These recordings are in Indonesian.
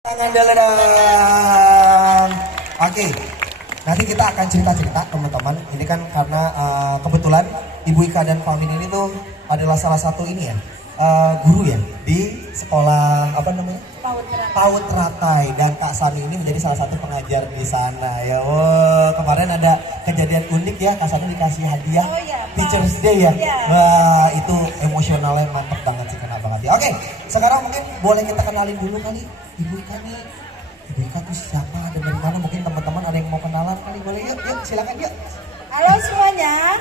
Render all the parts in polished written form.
Tangan dalam. Oke, nanti kita akan cerita-cerita teman-teman. Ini kan karena kebetulan Ibu Ika dan Famin ini tuh adalah salah satu ini ya, guru ya di sekolah apa namanya? PAUD Ratai, dan Kak Sani ini menjadi salah satu pengajar di sana ya. Wow, kemarin ada kejadian unik ya, Kak Sani dikasih hadiah Teachers Day ya. Wah, itu emosionalnya mantap banget sih, kena banget ya. Oke, sekarang mungkin boleh kita kenalin dulu kali Ibu Ika nih. Ibu Ika tuh siapa dan dari mana? Mungkin teman-teman ada yang mau kenalan kali, boleh yuk, yuk silakan yuk. Halo semuanya.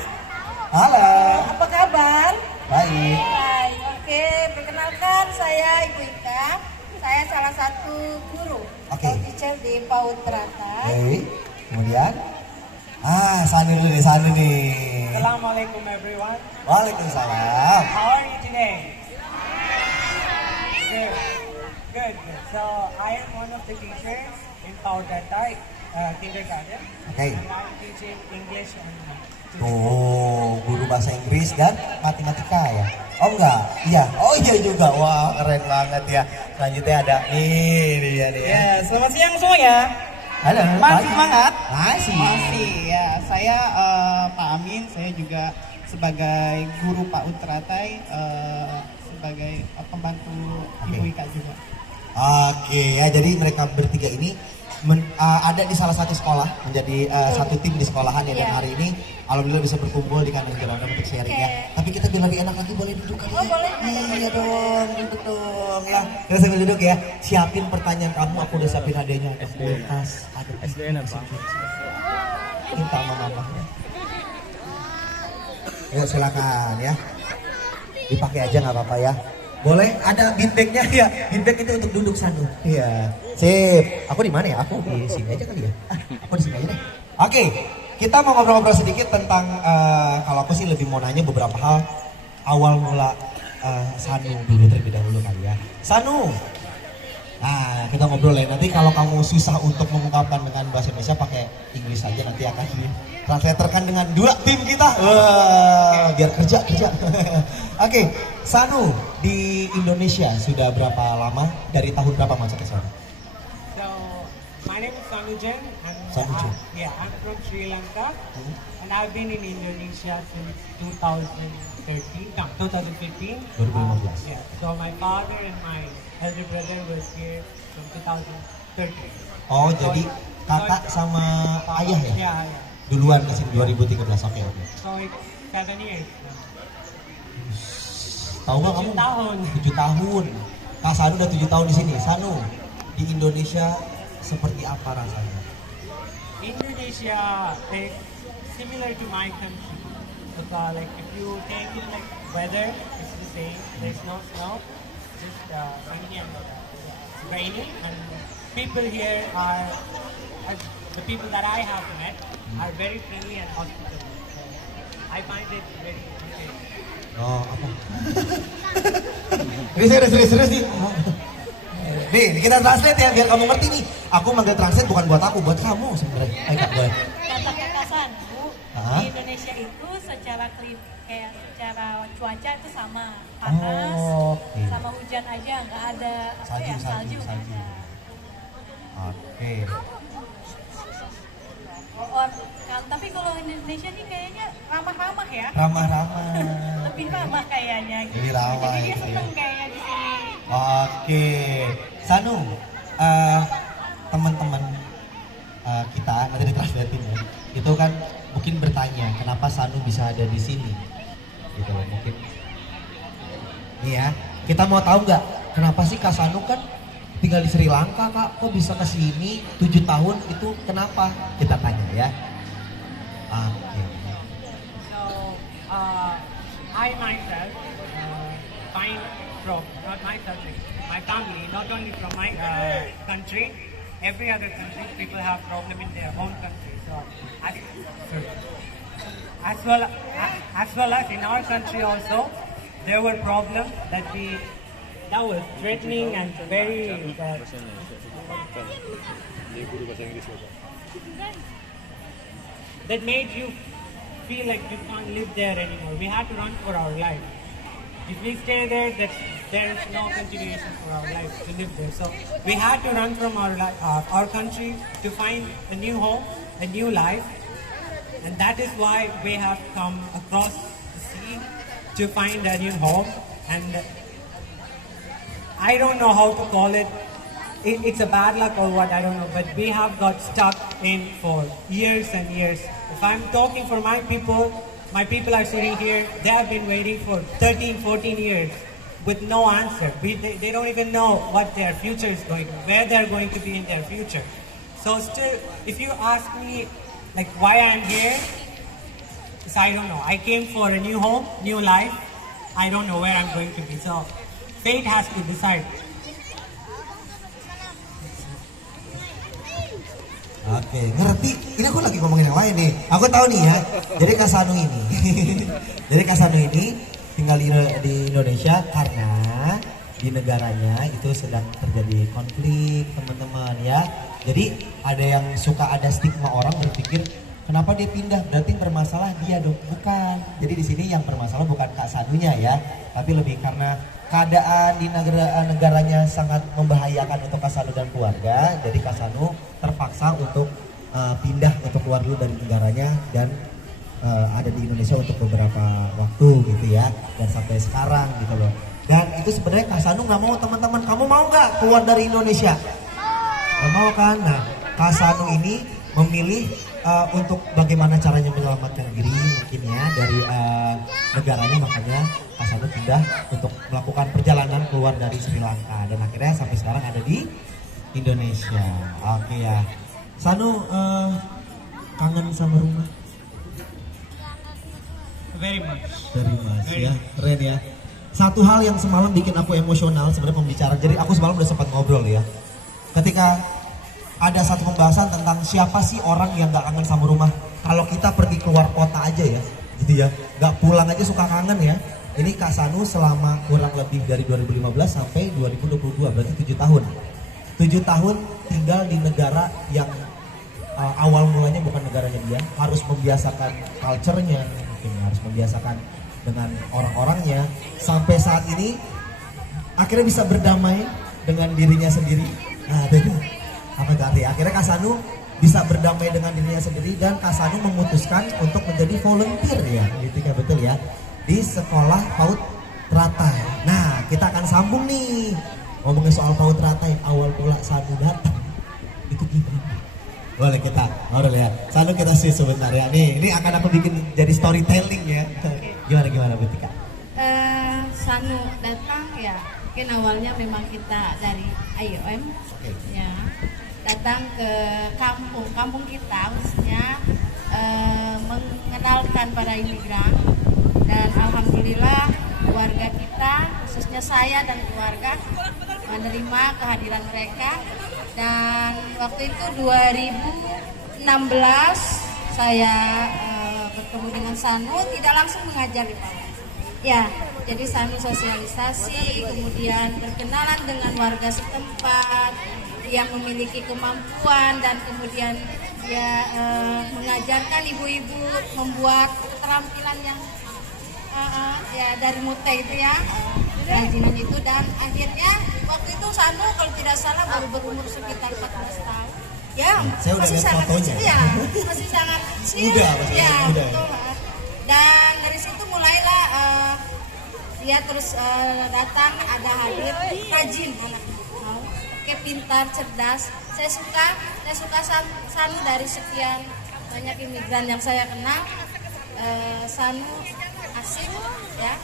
Halo. Apa kabar? Baik. Baik. Oke, perkenalkan saya Ibu Ika. Saya salah satu guru teacher di PAUD Ratai. Oke. Kemudian Sani dulu nih, Sani nih. Assalamualaikum everyone. Waalaikumsalam. How are you today? Good. Good. So I am one of the teachers in PAUD Ratai kindergarten. Okay. And I'm teaching English only. Oh, guru bahasa Inggris dan matematika ya? Oh enggak? Iya. Oh iya juga. Wah, keren banget ya. Selanjutnya ada dia nih. Ya, selamat siang semuanya. Halo. Masih semangat? Masih. Masih ya, saya Pak Amin, saya juga sebagai guru PAUD Ratai, sebagai pembantu Ibu Ika juga. Oke, ya jadi mereka bertiga ini ada di salah satu sekolah, menjadi satu tim di sekolahan ya, dan hari ini alhamdulillah bisa berkumpul di kandang Juranda untuk sharing ya. Tapi kita biar lebih enak lagi, boleh duduk kali ya? Boleh. Iya dong, duduk dong ya. Kita sambil duduk ya, siapin pertanyaan kamu, aku udah siapin hadiahnya, ada kulkas, ada SDN apa? Minta sama mamanya. Yuk silakan ya, dipakai aja nggak apa-apa ya. Boleh, ada bean bag-nya ya. Bean bag itu untuk duduk Sanu. Iya. Sip. Aku di mana ya? Aku di sini aja kali ya. Aku di sini aja deh. Oke, kita mau ngobrol-ngobrol sedikit tentang kalau aku sih lebih mau nanya beberapa hal awal mula Sanu dulu terlebih dahulu kali ya. Sanu. Nah, kita ngobrol ya. Nanti kalau kamu susah untuk mengungkapkan dengan bahasa Indonesia, pakai Inggris saja, nanti akan ditranslaterkan dengan dua tim kita. Wah, biar kerja. Oke, Sanu di Indonesia sudah berapa lama? Dari tahun berapa masuk ke sana? So my name is Sanujan. Sanujan. I'm from Sri Lanka, and I've been in Indonesia since 2015. 2015. Yeah. So my father and my elder brother was here from 2013. Oh, jadi kakak sama ayah ya? Yeah. Duluan ke sini 2013. Oke. So it's 7 years now. Tahu nggak kamu? 7 tahun. 7 tahun. Kak Sanu udah 7 tahun di sini. Sanu, di Indonesia seperti apa rasanya? Indonesia is similar to my country. Like if you take it like weather, it's the same. There's no snow, just sunny and rainy. And people here are the people that I have met are very friendly and hospitable. So I find it very interesting. Oh, apa? Serius nih. Nih, kita translate ya biar kamu ngerti nih. Aku manggil translate bukan buat aku, buat kamu sebenarnya. Ayo, boleh. Kata kekasan Bu, di Indonesia itu secara secara cuaca itu sama, panas, sama hujan aja, nggak ada salju. Oke. Tapi kalau Indonesia nih kayaknya ramah-ramah ya. Ramah-ramah. Lebih ramah kayaknya. Gitu. Lebih ramah. Jadi dia seneng kayaknya di sini. Oke, Sanu, teman-teman kita nanti ditranslatein ya. Itu kan mungkin bertanya kenapa Sanu bisa ada di sini, gitu loh mungkin. Nih ya, kita mau tahu nggak kenapa sih Kak Sanu kan tinggal di Sri Lanka, Kak, kok bisa ke sini 7 tahun itu kenapa? Kita tanya ya. Oke. So I myself find from not myself, my family, not only from my country, every other country people have problem in their own country. So as well as in our country also, there were problems that was threatening and very that made you feel like you can't live there anymore. We had to run for our life. If we stay there, there is no continuation for our life to live there. So we had to run from our country to find a new home, a new life, and that is why we have come across the sea to find a new home. And I don't know how to call it. It's a bad luck or what, I don't know, but we have got stuck in for years and years. If I'm talking for my people are sitting here, they have been waiting for 13, 14 years with no answer. They don't even know what their future is going to be, where they're going to be in their future. So still, if you ask me like why I'm here, so I don't know. I came for a new home, new life. I don't know where I'm going to be. So fate has to decide. Oke, ngerti. Ini aku lagi ngomongin yang lain nih. Aku tahu nih ya. Jadi Kak Sanu ini, tinggal di Indonesia karena di negaranya itu sedang terjadi konflik, teman-teman ya. Jadi ada yang suka ada stigma orang berpikir kenapa dia pindah? Berarti bermasalah dia dong. Bukan. Jadi di sini yang bermasalah bukan Kak Sanunya ya, tapi lebih karena keadaan di negaranya sangat membahayakan untuk Kak Sanu dan keluarga. Jadi Kak Sanu terpaksa untuk pindah untuk keluar dulu dari negaranya dan ada di Indonesia untuk beberapa waktu gitu ya, dan sampai sekarang gitu loh. Dan itu sebenarnya Kak Sanu nggak mau, teman-teman. Kamu mau nggak keluar dari Indonesia? Nggak mau kan? Nah, Kak Sanu ini memilih untuk bagaimana caranya menyelamatkan diri mungkin ya dari negaranya, makanya Kak Sanu pindah untuk melakukan perjalanan keluar dari Sri Lanka dan akhirnya sampai sekarang ada di Indonesia. Oke ya, Sanu kangen sama rumah? Very much. Ya, keren ya. Satu hal yang semalam bikin aku emosional sebenarnya pembicaraan. Jadi aku semalam udah sempat ngobrol ya. Ketika ada satu pembahasan tentang siapa sih orang yang gak kangen sama rumah. Kalau kita pergi keluar kota aja ya, gitu ya, gak pulang aja suka kangen ya. Ini Kak Sanu selama kurang lebih dari 2015 sampai 2022, berarti 7 tahun. 7 tahun tinggal di negara yang awal mulanya bukan negaranya dia, harus membiasakan culture-nya, mungkin harus membiasakan dengan orang-orangnya. Sampai saat ini akhirnya bisa berdamai dengan dirinya sendiri. Nah, itu apa tadi? Akhirnya Kak Sanu bisa berdamai dengan dirinya sendiri dan Kak Sanu memutuskan untuk menjadi volunteer ya, gitu ya, betul ya, di sekolah PAUD Teratai. Nah, kita akan sambung nih ngomongin soal PAUD Teratai. Awal mula Sanu datang itu gimana? Boleh kita ngobrol ya. Sanu kita sih sebentar ya. Nih, ini akan aku bikin jadi storytelling ya. Gimana Betika? Sanu datang ya, mungkin awalnya memang kita dari IOM ya, datang ke kampung kita khususnya mengenalkan para imigran, dan alhamdulillah keluarga kita khususnya saya dan keluarga menerima kehadiran mereka. Dan waktu itu 2016 saya bertemu dengan Sanu, tidak langsung mengajar di bawah. Ya, jadi Sanu sosialisasi, kemudian berkenalan dengan warga setempat yang memiliki kemampuan, dan kemudian dia mengajarkan ibu-ibu membuat keterampilan yang ya dari mute itu ya, kerajinan itu. Dan akhirnya waktu itu Sanu kalau tidak salah baru berumur sekitar 14 tahun. Ya, saya udah lihat fotonya. Ya, masih sangat kecil. Muda, ya, muda. Betul. Dan dari situ mulailah dia terus datang, ada hadir, rajin anaknya. Oke, pintar, cerdas. Saya suka Sanu dari sekian banyak imigran yang saya kenal. Sanu asik ya,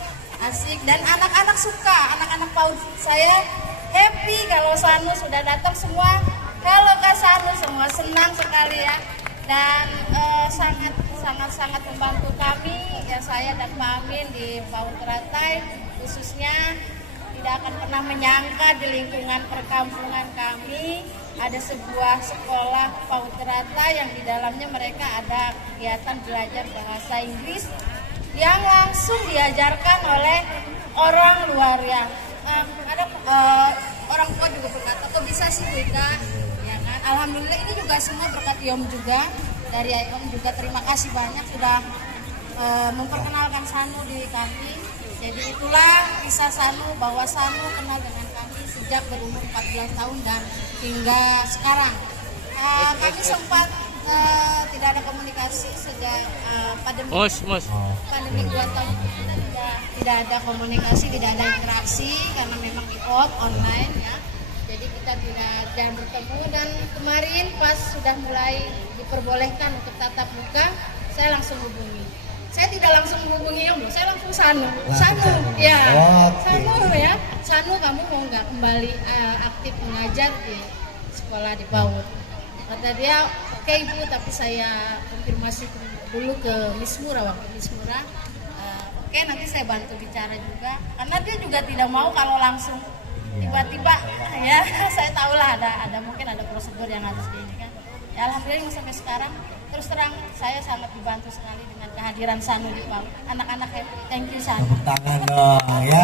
asik, dan anak-anak suka, anak-anak PAUD saya happy kalau Sanu sudah datang, semua halo Kak Sanu, semua senang sekali ya, dan sangat membantu kami ya, saya dan Pak Amin di PAUD Teratai khususnya. Tidak akan pernah menyangka di lingkungan perkampungan kami ada sebuah sekolah PAUD Teratai yang di dalamnya mereka ada kegiatan belajar bahasa Inggris yang langsung diajarkan oleh orang luar yang ada orang tua juga berkata, kok bisa sih Bu Ika? Ya kan? Alhamdulillah ini juga semua berkat IOM juga, dari IOM juga terima kasih banyak sudah memperkenalkan Sanu di kami. Jadi itulah kisah Sanu, bahwa Sanu kenal dengan kami sejak berumur 14 tahun dan hingga sekarang. Kami sempat tidak ada komunikasi sejak pandemi. Pandemi 2 tahun tidak ada komunikasi, tidak ada interaksi karena memang di-off online ya. Jadi kita tidak bertemu, dan kemarin pas sudah mulai diperbolehkan untuk tatap muka, saya langsung hubungi. Saya tidak langsung menghubungi Om, saya langsung Sanu, ya, Sanu ya, Sanu kamu mau nggak kembali aktif mengajar di sekolah di PAUD? Kata dia, oke Ibu, tapi saya konfirmasi dulu ke Miss Mura, waktu Miss Mura. Oke, nanti saya bantu bicara juga, karena dia juga tidak mau kalau langsung tiba-tiba ya. Saya tahu lah ada mungkin ada prosedur yang harus di ini kan. Ya alhamdulillah sampai sekarang terus terang saya sangat dibantu sekali dengan kehadiran Sanu di PAUD. Anak-anak happy, thank you Sanu. Tepuk tangan dong ya.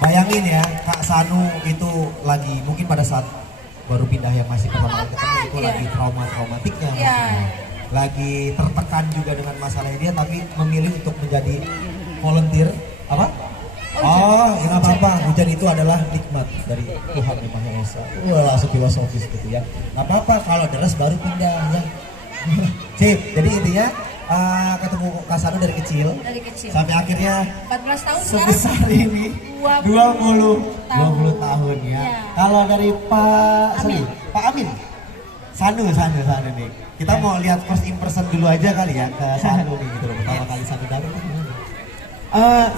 Bayangin ya, Kak Sanu itu lagi mungkin pada saat baru pindah yang masih pertama kali ketemu itu lagi traumatiknya, lagi tertekan juga dengan masalah dia, tapi memilih untuk menjadi volunteer apa? Oh, ya nggak apa-apa. Hujan itu adalah nikmat dari Tuhan Yang Maha Esa. Langsung filosofis gitu ya. Nggak apa-apa kalau deres baru pindah ya. Sip. Jadi intinya ketemu Kak Sanu dari kecil. Sampai akhirnya 14 tahun sebesar ini 20 tahun ya. Kalau dari Pak Amin. Sanu nih. Kita mau lihat first impression dulu aja kali ya ke Sanu nih gitu loh. Pertama kali Sanu datang.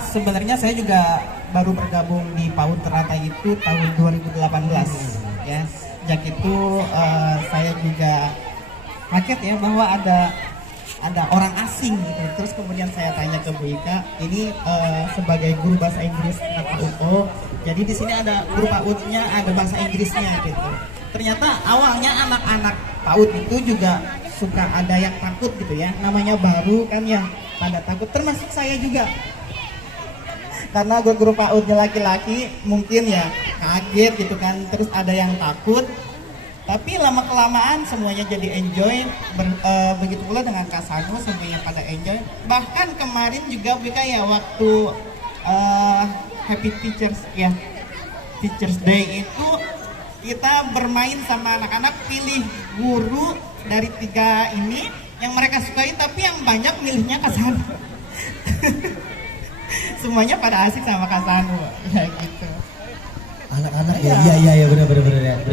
Sebenarnya saya juga baru bergabung di PAUD Teratai itu tahun 2018 ya. Sejak itu saya juga kaget ya bahwa ada orang asing gitu. Terus kemudian saya tanya ke Bu Ika, ini sebagai guru bahasa Inggris anak PAUD. Oh, jadi di sini ada guru PAUD-nya, ada bahasa Inggrisnya gitu. Ternyata awalnya anak-anak PAUD itu juga suka ada yang takut gitu ya. Namanya baru kan ya, pada takut, termasuk saya juga. Karena guru PAUD-nya laki-laki mungkin ya kaget gitu kan, terus ada yang takut. Tapi lama-kelamaan semuanya jadi enjoy, begitu pula dengan Kak Sanu, semuanya pada enjoy. Bahkan kemarin juga Bika ya waktu Happy Teachers ya, Teachers Day itu kita bermain sama anak-anak, pilih guru dari 3 ini yang mereka sukai, tapi yang banyak milihnya Kak Sanu. Semuanya pada asik sama Kak Sanu ya gitu. Anak-anak ya benar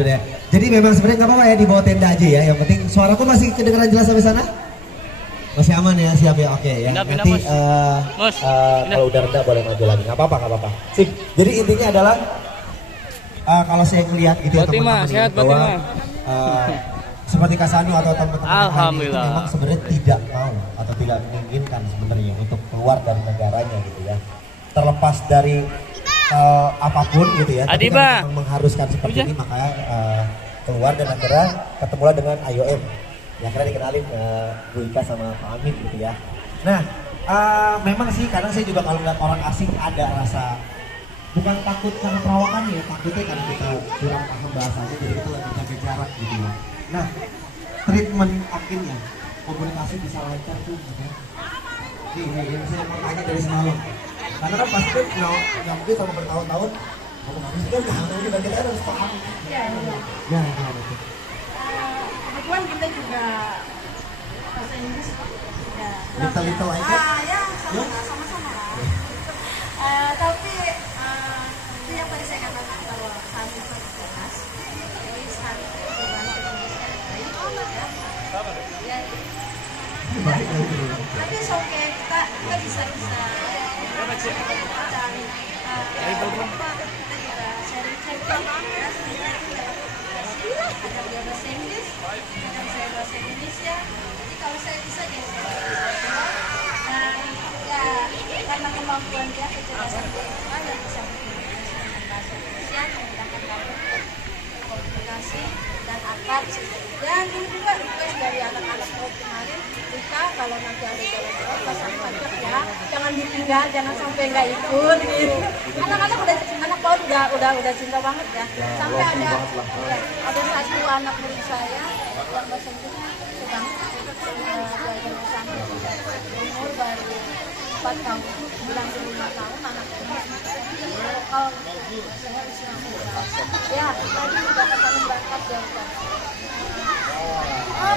ya. Jadi memang sebenarnya nggak apa-apa ya di bawah tenda aja ya. Yang penting suaraku masih kedengaran jelas sampai sana? Masih aman ya, siap ya, oke ya. Nanti kalau udah rendah boleh maju lagi, nggak apa-apa. Sip. Jadi intinya adalah kalau saya melihat gitu ya teman-teman ini bahwa seperti Kak Sanu atau teman-teman lain itu memang sebenarnya tidak mau atau tidak menginginkan sebenarnya untuk keluar dari negaranya gitu ya. Terlepas dari apapun gitu ya, tapi kan memang mengharuskan seperti ini, maka keluar dan akhirnya ketemulah dengan IOM yang akhirnya dikenalin Bu Ika sama Pak Amin gitu ya. Nah memang sih kadang saya juga kalau ngeliat orang asing ada rasa bukan takut karena perawakan ya, takutnya kan kita kurang paham bahasanya, jadi kita lagi jaga jarak gitu ya. Nah treatment akhirnya komunikasi bisa lancar tuh gitu ya. Nih yang saya mau tanya dari semalam, karena kan pasti nyampe sama bertahun-tahun ngomong habis itu kan dan kita harus paham. Ya betul. Kebetulan kita juga bahasa Inggris ya. Little aja. Ya sama-sama lah. Tapi itu yang tadi saya katakan bahwa Sanu itu kelas. Jadi Sanu itu bahasa Indonesia baik. Tapi oke, kita bisa cari kita juga sharing ada dia bahasa Inggris, ada saya bahasa Indonesia. Jadi kalau saya bisa dia dan ya karena kemampuan dia, kecerdasan dia dan bisa berkomunikasi dengan bahasa Indonesia, memudahkan kami komunikasi dan akrab. Dan ini juga request dari anak-anak kemarin, Rika kalau nanti ada jalan-jalan bahasa Inggris ya, jangan ditinggal, jangan sampai nggak ikut gitu. Anak-anak anak PAUD udah cinta banget ya. Sampai ada satu anak murid saya yang bahasa Inggris sedang belajar bahasa Inggris, umur baru 4 tahun, bilang 5 tahun anaknya. Kalau saya usia muda. Ya, tadi juga Kasanu berangkat dari sana.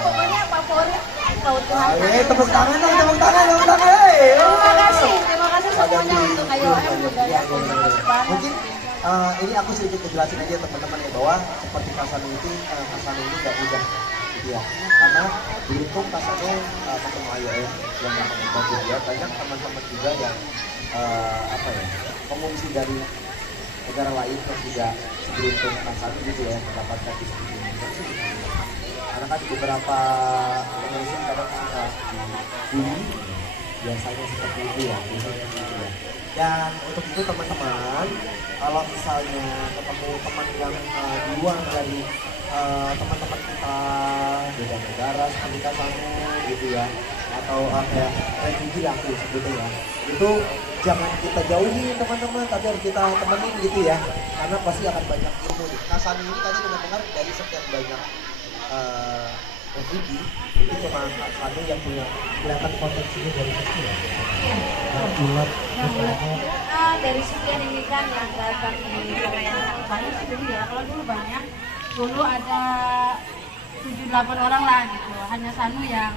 Pokoknya favorit Paut Tuhan. Tepuk tangan dong, tepuk tangan, tepuk tangan. Terima kasih semuanya untuk IOM juga ya. Bagus banget. Mungkin ini aku sedikit ngejelasin aja teman-teman ya, bahwa seperti Kasanu itu, Kasanu ini nggak mudah gitu ya. Karena beruntung Kasanu ketemu IOM yang dapat membantu dia. Banyak teman-teman juga yang apa ya, pengungsi dari negara lain yang tidak seberuntung Kasanu gitu ya, mendapatkan distribusi. Karena kan beberapa pengungsi kadang suka dibully, biasanya seperti itu ya, biasanya gitu ya. Dan untuk itu teman-teman, kalau misalnya ketemu teman yang di luar dari teman-teman kita beda negara seperti Kasanu gitu ya, atau kayak refugee lah aku sebutnya ya, itu jangan kita jauhi teman-teman, tapi harus kita temenin gitu ya, karena pasti akan banyak ilmu nih. Kasanu ini tadi benar-benar dari sekian banyak refugee itu cuma Kasanu yang punya kelihatan potensinya dari kecil ya. Ulat, Dari sekian imigran yang datang di Korea banyak sih dulu ya. Kalau dulu banyak, dulu ada 7-8 orang lah gitu. Hanya Sanu yang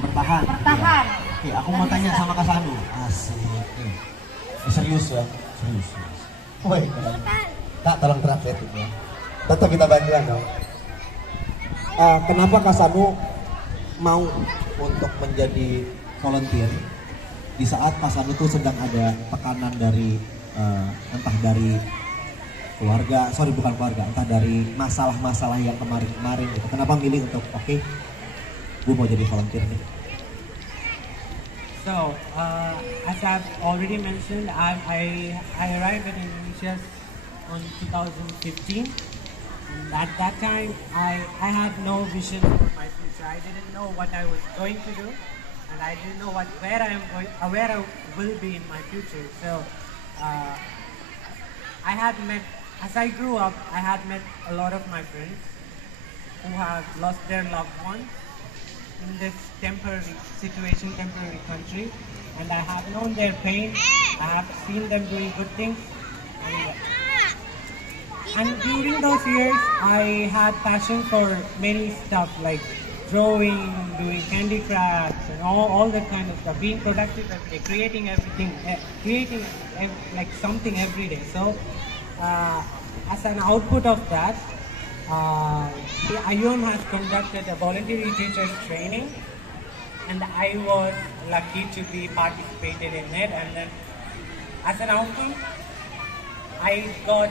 bertahan. bertahan. Oke, aku mau tanya sama Kasanu. Asik. Serius ya? Serius. Woi, Kak, tolong translate ya. Tetap kita bantuan dong. Kenapa Kasanu mau untuk menjadi volunteer di saat Kasanu tuh sedang ada tekanan dari entah dari keluarga, bukan keluarga, entah dari masalah-masalah yang kemarin-kemarin gitu. Kenapa milih untuk gue mau jadi volunteer nih? So, as I've already mentioned, I arrived in Indonesia on 2015. And at that time, I had no vision for my future. I didn't know what I was going to do, and I didn't know where I will be in my future. So, I had met, as I grew up, I had met a lot of my friends who have lost their loved ones in this temporary situation, temporary country, and I have known their pain. I have seen them doing good things, and during those years, I had passion for many stuff like drawing, doing candy crafts, and all that kind of stuff. Being productive every day, creating everything, like something every day. So, as an output of that, the IOM has conducted a voluntary teachers training, and I was lucky to be participated in it. And then, as an outcome, I got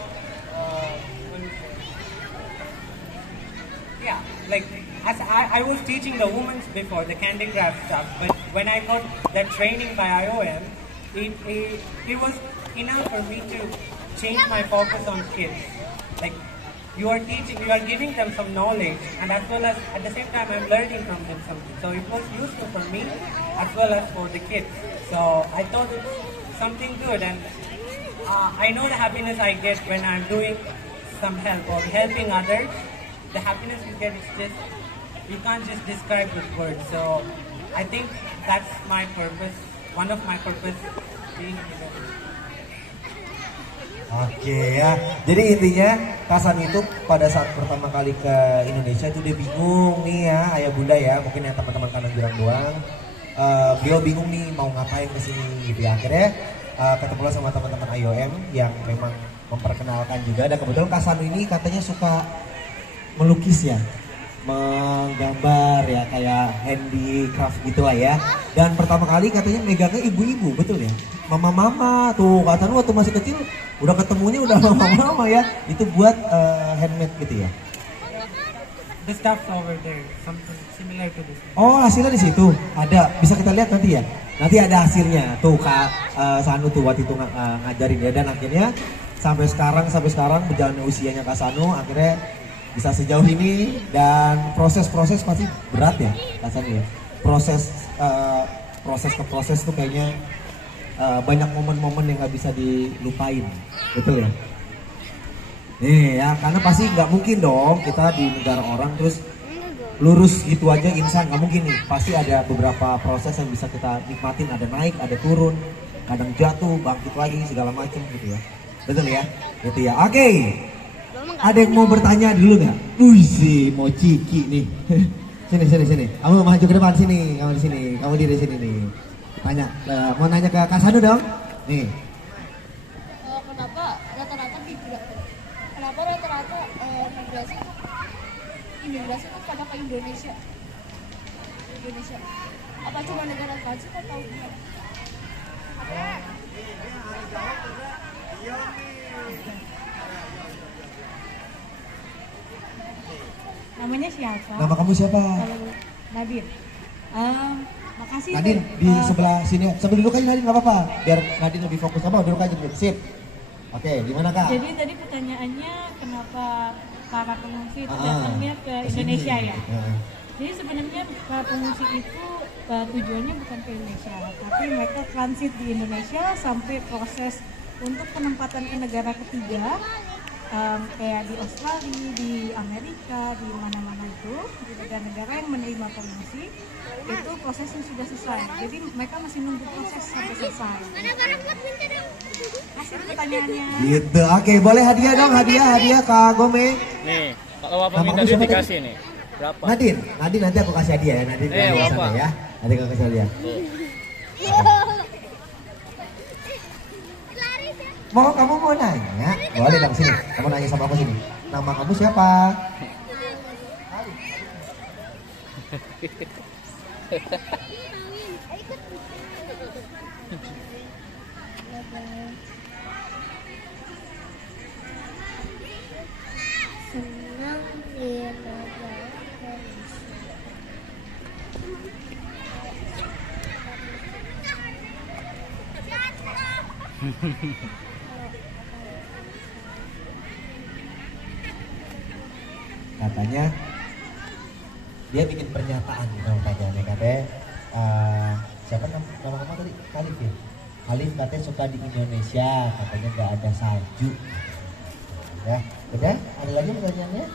like as I was teaching the women's before the candy craft stuff, but when I got that training by IOM, it was enough for me to change my focus on kids. Like you are giving them some knowledge, and as well as at the same time I'm learning from them something. So it was useful for me as well as for the kids. So I thought it's something good, and I know the happiness I get when I'm doing some help or helping others. The happiness you get is just, you can't just describe with words. So I think that's my purpose, one of my purpose being here. Oke ya, jadi intinya Kasanu itu pada saat pertama kali ke Indonesia itu dia bingung nih ya, ayah bunda ya, mungkin ya teman-teman kanan jurang doang. Beliau bingung nih mau ngapain kesini gitu ya. Akhirnya ketemu sama teman-teman IOM yang memang memperkenalkan juga. Dan kebetulan Kasanu ini katanya suka melukis ya, menggambar ya, kayak handicraft gitu lah ya. Dan pertama kali katanya megangnya ibu-ibu, betul ya? Mama-mama tuh, Kasanu waktu masih kecil udah ketemunya udah mama-mama ya. Itu buat handmade gitu ya. The stuff over there, something similar to this. Oh, hasilnya di situ ada, bisa kita lihat nanti ya. Nanti ada hasilnya tuh Kak Sanu tuh waktu itu ngajarin ya, dan akhirnya sampai sekarang berjalan usianya Kak Sanu akhirnya bisa sejauh ini. Dan proses pasti berat ya Kak Sanu ya. Proses ke proses tuh kayaknya banyak momen-momen yang nggak bisa dilupain, betul ya. Nih ya, karena pasti nggak mungkin dong kita di negara orang terus lurus gitu aja instan, nggak mungkin nih. Pasti ada beberapa proses yang bisa kita nikmatin, ada naik, ada turun, kadang jatuh, bangkit lagi, segala macam gitu ya. Betul ya? Gitu ya. Oke. Ada yang mau bertanya dulu nggak? Wih sih, mau ciki nih. Sini. Kamu maju ke depan sini, kamu di sini, kamu di sini nih. Tanya, mau nanya ke Kak Sanu dong? Nih. Kenapa rata-rata imigrasi itu pada ke Indonesia? Apa cuma negara transit atau gimana? Namanya siapa? Nama kamu siapa? Kalau Nadine. Makasih. Nadine di sebelah sini. Sambil duduk aja Nadine, nggak apa-apa. Biar Nadine lebih fokus. Apa? Duduk aja dulu. Sip. Oke, gimana Kak? Jadi tadi pertanyaannya kenapa para pengungsi itu Ah, datangnya ke kesini. Indonesia ya? Ah. Jadi sebenarnya para pengungsi itu tujuannya bukan ke Indonesia, tapi mereka transit di Indonesia sampai proses untuk penempatan ke negara ketiga, kayak di Australia, di Amerika, di mana-mana itu, di negara-negara yang menerima pengungsi, itu prosesnya sudah selesai. Jadi mereka masih nunggu proses sampai selesai. Kasih pertanyaannya. Gitu. Oke, boleh hadiah dong, hadiah Kak Gome. Nih, kalau Bapak Nama minta kamu duit siapa dikasih nih. Berapa? Nadine nanti aku kasih hadiah ya, Nadine. Di sana Bapak. ya. Nanti aku kasih hadiah. Kamu mau nanya? Boleh dong sini. Kamu nanya sama aku sini. Nama kamu siapa? Senang di negara Indonesia. Katanya dia bikin pernyataan nih kalau pertanyaannya katanya siapa nama kamu tadi? Khalif ya? Khalif katanya suka di Indonesia, katanya nggak ada salju. Ya, udah? Ada lagi pertanyaannya?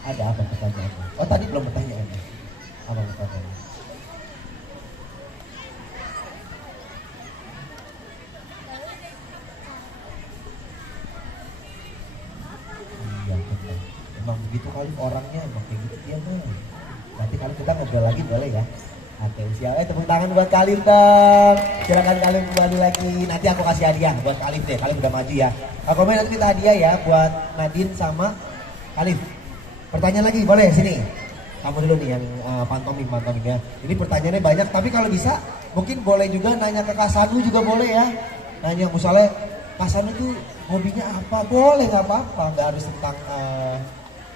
Ada apa pertanyaannya? Oh tadi belum pertanyaannya. Apa pertanyaannya? Iya betul. Emang begitu kali orangnya, emang kayak gitu dia mah. Nanti kalau kita ngobrol lagi boleh ya. Oke, siap. Tepuk tangan buat Khalif dong. Silakan Khalif kembali lagi. Nanti aku kasih hadiah buat Khalif deh. Khalif udah maju ya. Aku nanti minta hadiah ya buat Nadine sama Khalif. Pertanyaan lagi boleh sini. Kamu dulu nih yang pantomim ya. Ini pertanyaannya banyak, tapi kalau bisa mungkin boleh juga nanya ke Kak Sanu juga boleh ya. Nanya misalnya Kak Sanu tuh hobinya apa? Boleh, nggak apa-apa. Nggak harus tentang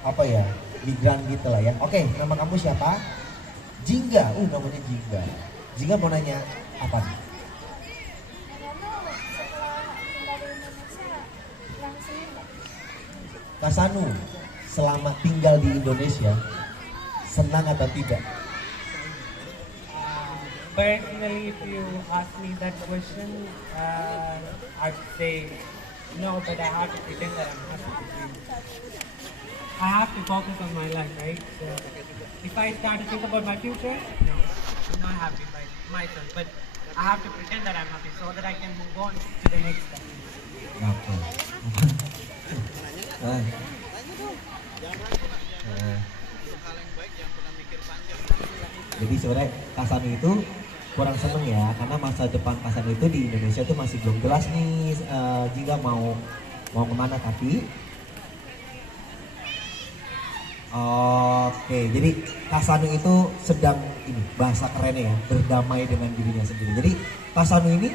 apa ya, migran gitu lah ya. Oke, nama kamu siapa? Jingga. Namanya Jingga. Jingga mau nanya apa nih? Kak Sanu, selama tinggal di Indonesia, senang atau tidak? Personally, if you ask me that question, I'd say no, but I have to pretend that I'm happy. I have to focus on my life, right? So if I start to think about my future, no, I'm not happy by myself. But I have to pretend that I'm happy so that I can move on to the next step. Oke. Jadi sebenarnya Kak Sanu itu kurang seneng ya, karena masa depan Kak Sanu itu di Indonesia itu masih belum jelas nih, jika mau kemana. Tapi oke, jadi Kak Sanu itu sedang ini bahasa kerennya ya, berdamai dengan dirinya sendiri. Jadi Kak Sanu ini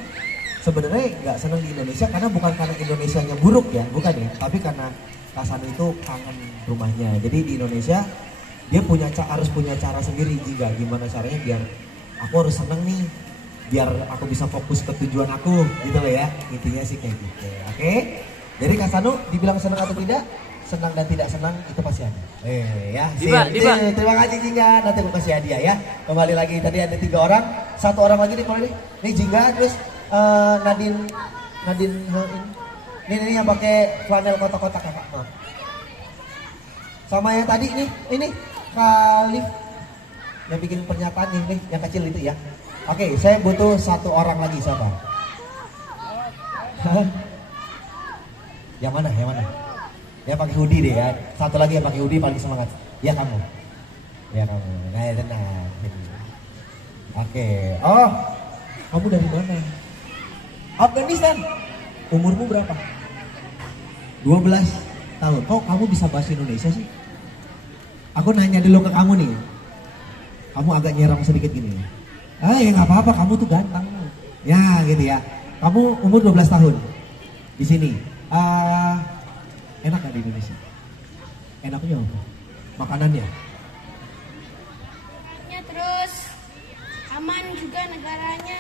sebenarnya nggak senang di Indonesia karena bukan karena Indonesianya buruk ya, bukan ya, tapi karena Kak Sanu itu kangen rumahnya. Jadi di Indonesia dia harus punya cara sendiri juga, gimana caranya biar aku harus seneng nih, biar aku bisa fokus ke tujuan aku, gitu loh ya. Intinya sih kayak gitu. Oke? Jadi Kak Sanu dibilang senang atau tidak, senang dan tidak senang itu pasti ada. Ya. Diba. Terima kasih Jingga. Nanti aku kasih hadiah ya. Kembali lagi tadi ada 3 orang, 1 orang lagi nih boleh nih. Nih Jingga, terus Nadine ini yang pakai flanel kotak-kotak kakak. Sama yang tadi nih, ini Khalif yang bikin pernyataan nih, yang kecil itu ya. Oke, saya butuh satu orang lagi, siapa? Hah? Yang mana? Yang mana? Ya pakai hoodie deh ya. Satu lagi yang pakai hoodie paling semangat. Ya kamu. Ya kamu. Nah, ya, tenang. Oke. Oh, kamu dari mana? Afghanistan. Umurmu berapa? 12 tahun. Kok kamu bisa bahasa Indonesia sih? Aku nanya dulu ke kamu nih. Kamu agak nyerang sedikit gini. Ya nggak apa-apa, kamu tuh ganteng. Ya gitu ya. Kamu umur 12 tahun di sini. Enak gak di Indonesia? Enaknya apa? Makanannya? Terus aman juga negaranya,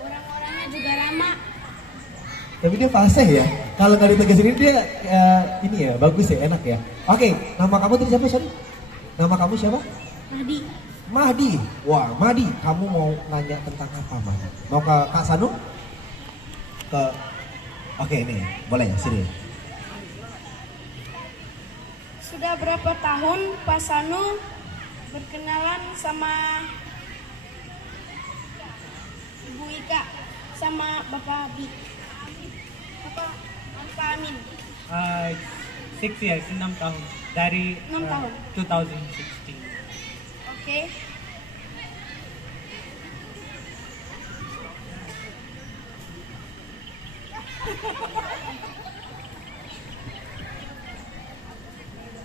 orang-orangnya juga ramah. Tapi dia fasih ya. Kalau nggak ditegasin dia ini ya bagus ya, enak ya. Oke, nama kamu tadi siapa, sorry? Nama kamu siapa? Mahdi. Mahdi. Wah, Mahdi, kamu mau nanya tentang apa, Mahdi? Mau ke Kak Sanu? Oke, ini boleh ya, sini. Sudah berapa tahun Pak Sanu berkenalan sama Ibu Ika sama Bapak Abi? Pak Amin. 6 years, 6 tahun. Dari 6 tahun. 2016. Oke.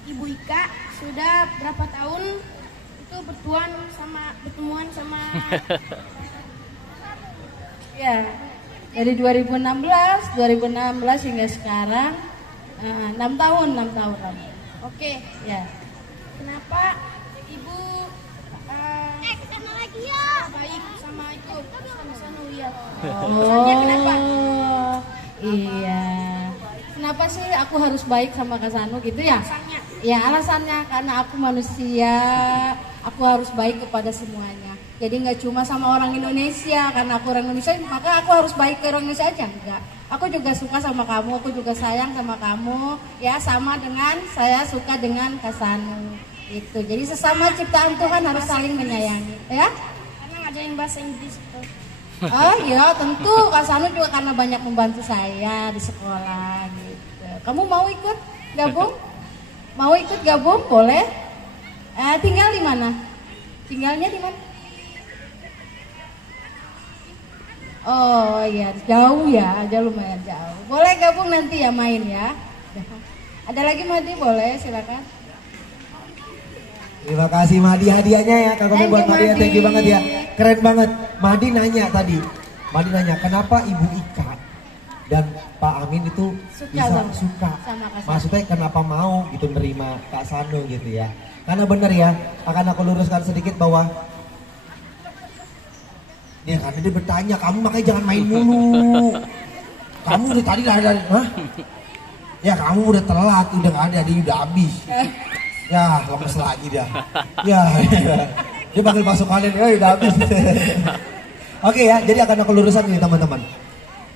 Ibu Ika sudah berapa tahun itu bertemuan sama Ya, dari 2016 hingga sekarang 6 tahun. Oke. Ya. Kenapa Ibu baik sama itu sama Sanuya? Alasannya kenapa? Iya. Kenapa sih aku harus baik sama Kak Sanu gitu ya? Alasannya. Ya alasannya karena aku manusia, aku harus baik kepada semuanya. Jadi nggak cuma sama orang Indonesia, karena aku orang Indonesia maka aku harus baik ke orang Indonesia aja, enggak. Aku juga suka sama kamu, aku juga sayang sama kamu, ya sama dengan saya suka dengan Kak Sanu. Itu. Jadi sesama ciptaan Tuhan harus saling menyayangi, ya? Karena ngajarin bahasa Inggris tuh. Oh iya tentu Kak Sanu juga karena banyak membantu saya di sekolah gitu. Kamu mau ikut gabung? Mau ikut gabung? Boleh. Tinggal di mana? Tinggalnya di mana? Oh iya jauh ya, lumayan jauh. Boleh gabung nanti ya main ya. Ada lagi Mahdi boleh silakan. Terima kasih Mahdi hadiahnya ya. Kalau kamu buat Mahdi, thank you banget ya. Keren banget. Mahdi nanya tadi. Mahdi nanya kenapa Ibu Ika dan Pak Amin itu bisa suka. Sama Kak Sanu. Maksudnya kenapa mau gitu nerima Kak Sanu gitu ya. Karena bener ya, akan aku luruskan sedikit bahwa ya karena dia bertanya, kamu makanya jangan main mulu. Kamu udah tadi ada, hah? Ya kamu udah telat, udah gak ada, dia udah habis. Ya lemes lagi dah. Ya, dia panggil pasukannya, ya udah habis. Oke ya, jadi akan aku luruskan nih teman-teman.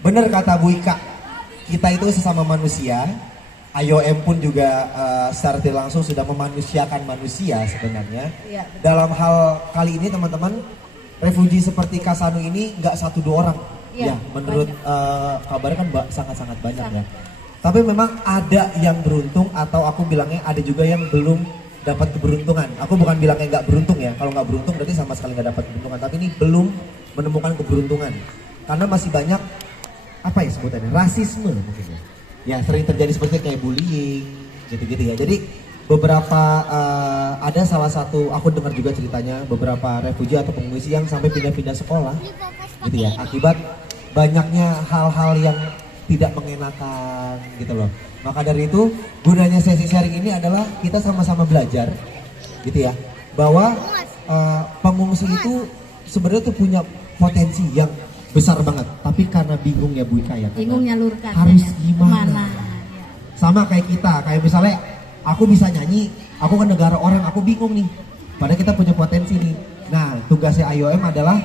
Bener kata Bu Ika, kita itu sesama manusia. IOM pun juga secara tidak langsung sudah memanusiakan manusia sebenarnya. Iya, dalam hal kali ini teman-teman, refugee seperti Kak Sanu ini nggak 1-2 orang. Iya, Ya, menurut kabarnya kan sangat-sangat banyak ya. Tapi memang ada yang beruntung atau aku bilangnya ada juga yang belum dapat keberuntungan. Aku bukan bilangnya nggak beruntung ya. Kalau nggak beruntung berarti sama sekali nggak dapat keberuntungan. Tapi ini belum menemukan keberuntungan karena masih banyak apa ya sebutannya rasisme mungkin ya. Ya sering terjadi seperti kayak bullying gitu-gitu ya. Jadi beberapa ada salah satu aku dengar juga ceritanya beberapa refugee atau pengungsi yang sampai pindah-pindah sekolah gitu ya akibat banyaknya hal-hal yang tidak mengenakan gitu loh. Maka dari itu gunanya sesi sharing ini adalah kita sama-sama belajar gitu ya bahwa pengungsi itu sebenarnya tuh punya potensi yang besar banget, tapi karena bingung ya Bu Ika ya, Bingung nyalurkan harus ya, gimana? Sama kayak kita, kayak misalnya aku bisa nyanyi, aku kan negara orang, aku bingung nih. Padahal kita punya potensi nih. Nah, tugasnya IOM adalah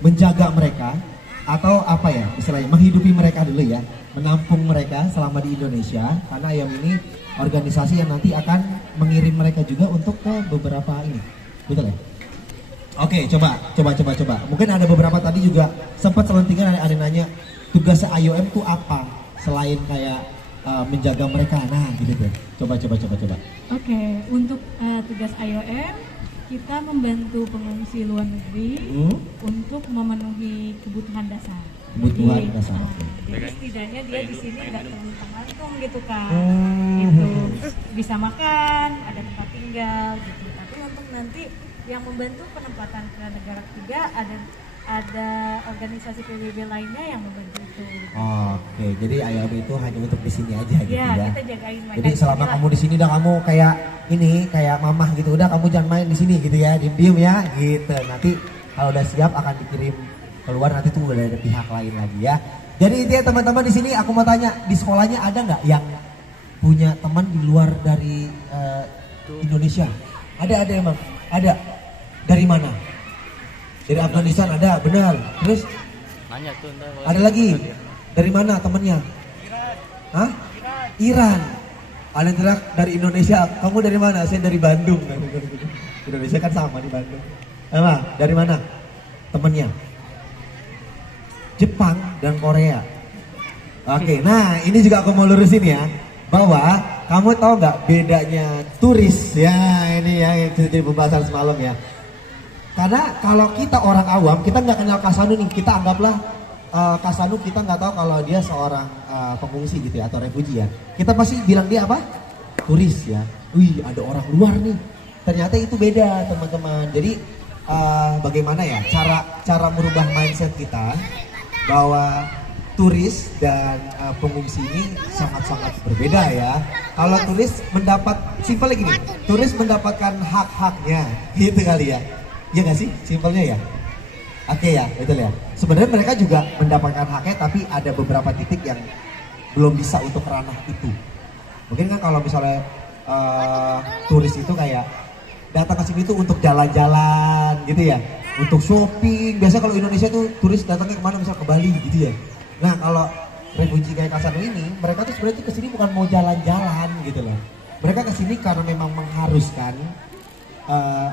menjaga mereka atau apa ya, istilahnya menghidupi mereka dulu ya, menampung mereka selama di Indonesia. Karena IOM ini organisasi yang nanti akan mengirim mereka juga untuk ke beberapa ini, betul ya? Oke, coba. Mungkin ada beberapa tadi juga sempat selentingan ada yang nanya tugasnya IOM tuh apa selain kayak menjaga mereka. Nah, gitu deh. Coba. Oke, untuk tugas IOM kita membantu pengungsi luar negeri untuk memenuhi kebutuhan dasar. Kebutuhan dasar. Jadi setidaknya dia di sini nggak tergantung gitu kan. Itu bisa makan, ada tempat tinggal gitu. Tapi untuk nanti yang membantu penempatan ke negara ketiga ada organisasi PBB lainnya yang membantu itu. Oke, jadi IOM itu hanya untuk di sini aja gitu ya. Iya, kita jagain mereka. Jadi selama kamu di sini udah kamu kayak mamah gitu, udah kamu jangan main di sini gitu ya, diem ya gitu. Nanti kalau udah siap akan dikirim keluar, nanti tuh udah ada pihak lain lagi ya. Jadi intinya teman-teman di sini aku mau tanya, di sekolahnya ada nggak yang punya teman di luar dari Indonesia? Ada emang? Ada. Dari mana? Dari Afghanistan ada, benar. Terus? Nanya tuh ntar. Ada lagi? Dari mana temennya? Hah? Iran. Ada yang teriak dari Indonesia. Kamu dari mana? Saya dari Bandung. Indonesia kan sama di Bandung. Dari mana? Temennya? Jepang dan Korea. Oke, nah ini juga aku mau lurusin ya. Bahwa kamu tahu nggak bedanya turis? Ya ini ya itu jadi pembahasan semalam ya. Karena kalau kita orang awam, kita nggak kenal Kasanu nih, kita anggaplah Kasanu kita nggak tahu kalau dia seorang pengungsi gitu ya atau refugee ya. Kita pasti bilang dia apa? Turis ya. Wih, ada orang luar nih. Ternyata itu beda teman-teman. Jadi bagaimana ya cara merubah mindset kita bahwa turis dan pengungsi ini sangat-sangat berbeda ya. Kalau turis simpel gini, turis mendapatkan hak-haknya, gitu kali ya. Iya nggak sih, simpelnya ya. Oke ya, betul ya. Sebenarnya mereka juga mendapatkan haknya, tapi ada beberapa titik yang belum bisa untuk ranah itu. Mungkin kan kalau misalnya turis itu kayak datang ke sini tuh untuk jalan-jalan gitu ya, untuk shopping. Biasa kalau Indonesia tuh turis datangnya kemana, misal ke Bali gitu ya. Nah kalau refugee kayak Kasanu ini, mereka tuh sebenarnya ke sini bukan mau jalan-jalan gitu loh. Mereka ke sini karena memang mengharuskan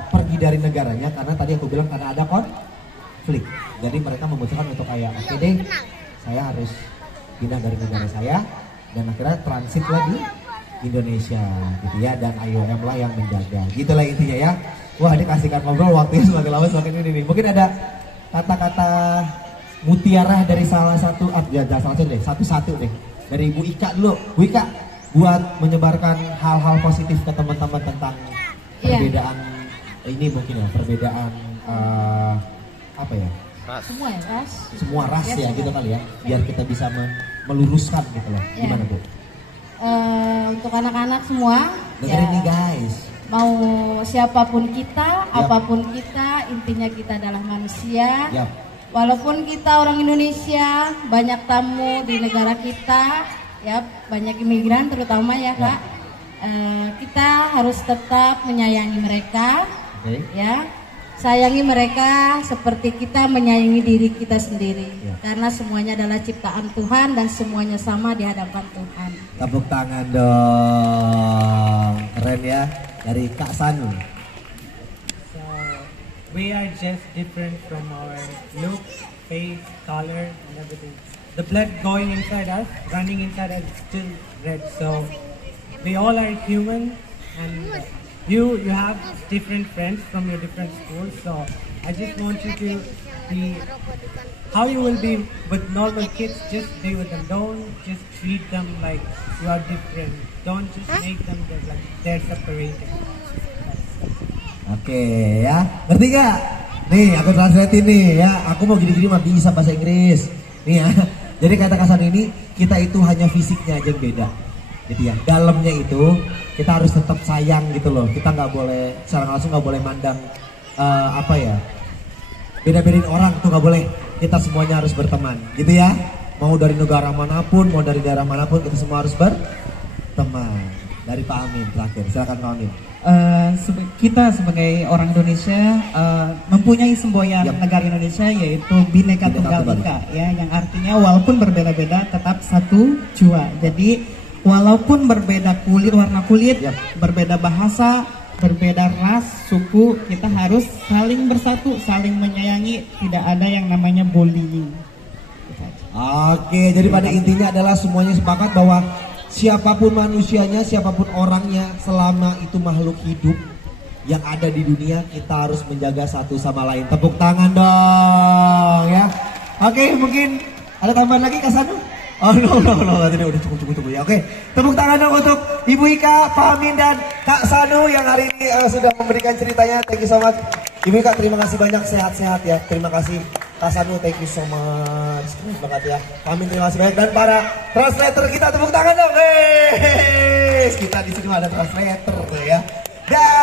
pergi dari negaranya, karena tadi aku bilang karena ada konflik. Jadi mereka memutuskan untuk kayak oke deh, saya harus pindah dari negara saya, dan akhirnya transit lagi Indonesia gitu ya, dan IOM lah yang menjaga. Gitulah intinya ya. Wah, ini kasihkan ngobrol, waktunya semakin lama semakin ini nih. Mungkin ada kata-kata mutiara dari salah satu satu-satu deh. Dari Bu Ika dulu. Bu Ika, buat menyebarkan hal-hal positif ke teman-teman tentang perbedaan ini mungkin ya, perbedaan apa ya? Ras. Semua ras Ya, gitu kali ya, biar kita bisa meluruskan gitu loh. Gimana Bu? Untuk anak-anak semua Dengerin nih guys. mau siapapun kita, apapun kita, intinya kita adalah manusia. Yap. Walaupun kita orang Indonesia, banyak tamu di negara kita, ya banyak imigran terutama ya Kak. Kita harus tetap menyayangi mereka, ya. Sayangi mereka seperti kita menyayangi diri kita sendiri. Karena semuanya adalah ciptaan Tuhan dan semuanya sama di hadapan Tuhan. Tepuk tangan dong. Keren ya, dari Kak Sanu. So we are just different from our look, face, color, and everything. The blood going inside us, running inside us, is still red. So we all are human, and you have different friends from your different schools. So I just want you to be how you will be with normal kids. Just be with them. Don't just treat them like you are different. Don't just make them like they're separated. Oke ya, ngerti gak? Nih aku translate nih ya, aku mau gini-gini mah bisa bahasa Inggris. Nih ya, jadi kata Kasanu ini kita itu hanya fisiknya aja yang beda, gitu ya. Dalamnya itu kita harus tetap sayang gitu loh. Kita nggak boleh secara langsung nggak boleh mandang apa ya, beda-bedain orang tuh nggak boleh. Kita semuanya harus berteman, gitu ya. Mau dari negara manapun, mau dari daerah manapun, kita semua harus berteman. Dari Pak Amin terakhir, silakan Pak Amin. Kita sebagai orang Indonesia mempunyai semboyan negara Indonesia, yaitu Bhinneka Tunggal Ika ya, yang artinya walaupun berbeda-beda tetap satu jua. Jadi walaupun berbeda kulit, warna kulit, Yap. berbeda bahasa, berbeda ras, suku, kita harus saling bersatu, saling menyayangi, tidak ada yang namanya bullying. Itu aja. Oke, jadi pada intinya adalah semuanya sepakat bahwa siapapun manusianya, siapapun orangnya, selama itu makhluk hidup yang ada di dunia, kita harus menjaga satu sama lain. Tepuk tangan dong ya. Oke, mungkin ada tambahan lagi Kak Sanu? Oh no, ini udah cukup ya. Oke, tepuk tangan dong untuk Ibu Ika, Pak Amin dan Kak Sanu yang hari ini sudah memberikan ceritanya. Thank you so much. Ibu Ika, terima kasih banyak, sehat-sehat ya. Terima kasih Kak Sanu, thank you so much. Keren banget ya. Pak Amin, terima kasih banyak. Dan para translator kita, tepuk tangan dong. Kita di sini ada translator ya. Dan